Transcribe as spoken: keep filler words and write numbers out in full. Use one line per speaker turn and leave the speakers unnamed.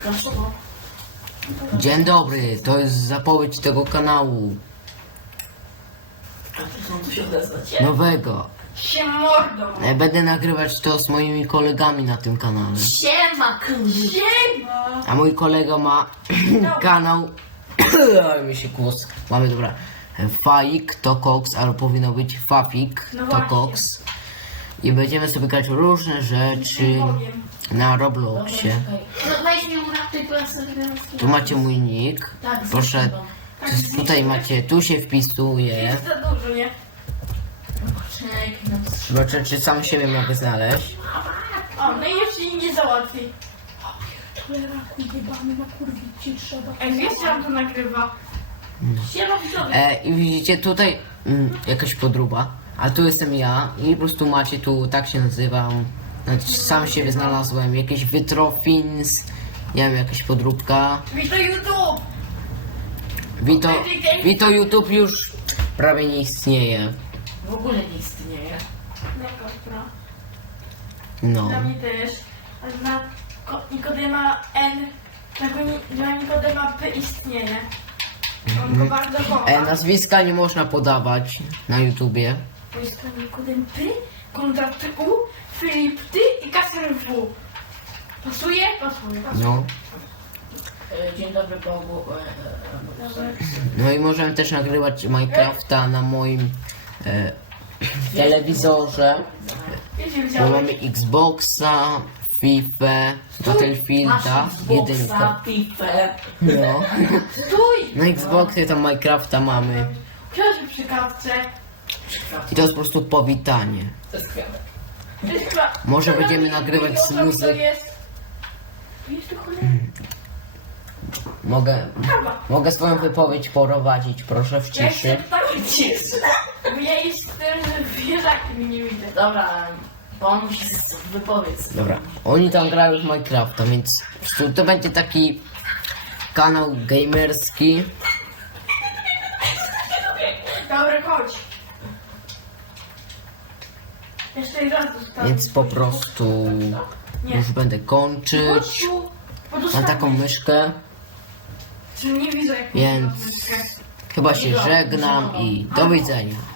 Dlaczego?
Dzień dobry, to jest zapowiedź tego kanału
A ty chcą coś odezwać?
nowego.
Sie mordo!
E, Będę nagrywać to z moimi kolegami na tym kanale.
Siema, kurde! Siema!
A mój kolega ma kanał. Ale mi się głos. Mamy dobra. Faik to Cox, ale powinno być Fafik
No
to
właśnie.
Cox. I będziemy sobie grać w różne rzeczy
Nie powiem.
na Robloxie.
No weź mi uratuj, bo ja sobie teraz
Tu macie mój nick.
Tak,
Proszę.
Tak,
Tu- Tutaj macie, tu się wpisuje.
Jest za dużo, nie? Poczekaj, no to...
Zobaczę, czy sam siebie mogę znaleźć.
O, no i jeszcze jej nie załatwi.
Cholera, jebany na kurwi ci trzeba.
Ej, wiesz, że on to nagrywa? Siema, widzowie.
E, I widzicie tutaj mm, jakaś podróba, a tu jestem ja i po prostu macie tu, tak się nazywam. Znaczy, sam siebie znalazłem, jakiś wytrofins, nie wiem, jakaś podróbka.
Witaj YouTube!
Wito, Wito YouTube już prawie nie istnieje.
W ogóle nie istnieje. No, dobra.
No.
Dla mnie też. Ale dla Ko- Nikodema N, dla, go, dla Nikodema P istnieje. On go bardzo kocha.
E, nazwiska nie można podawać na YouTubie.
To jest to Nikodem P, Konrad U, Filip Ty i Kasper W. Pasuje? Pasuje. Pasuje.
No.
Dzień dobry Bogu.
No i możemy też nagrywać Minecrafta na moim e, telewizorze.
Wiecie,
Bo
widziałem.
mamy Xboxa, FIFA, Battlefielda, jedynkę.
pipę.
No.
Stój!
Na Xboxie tam Minecrafta mamy.
Książę przy kawce.
I to jest po prostu powitanie.
To jest kwiatek. To jest kwiatek.
Może będziemy nagrywać z
To
muzyką.
jest... Jest to cholera?
Mogę,
Kawa.
mogę swoją wypowiedź prowadzić, proszę w
Ja
ciszy.
jestem taki ciszy. Bo ja jestem wieżakiem i nie widzę. Dobra, pomóż wypowiedz.
Dobra, oni tam grają w Minecrafta, więc po prostu to będzie taki kanał gamerski.
Dobra, chodź. Jeszcze raz dostałem.
Więc po prostu
Nie.
już będę kończyć.
Chodź tu, bo
Mam
dostałem.
taką myszkę,
Nie widzę jak
Więc-
mam myszkę.
chyba się żegnam i do widzenia.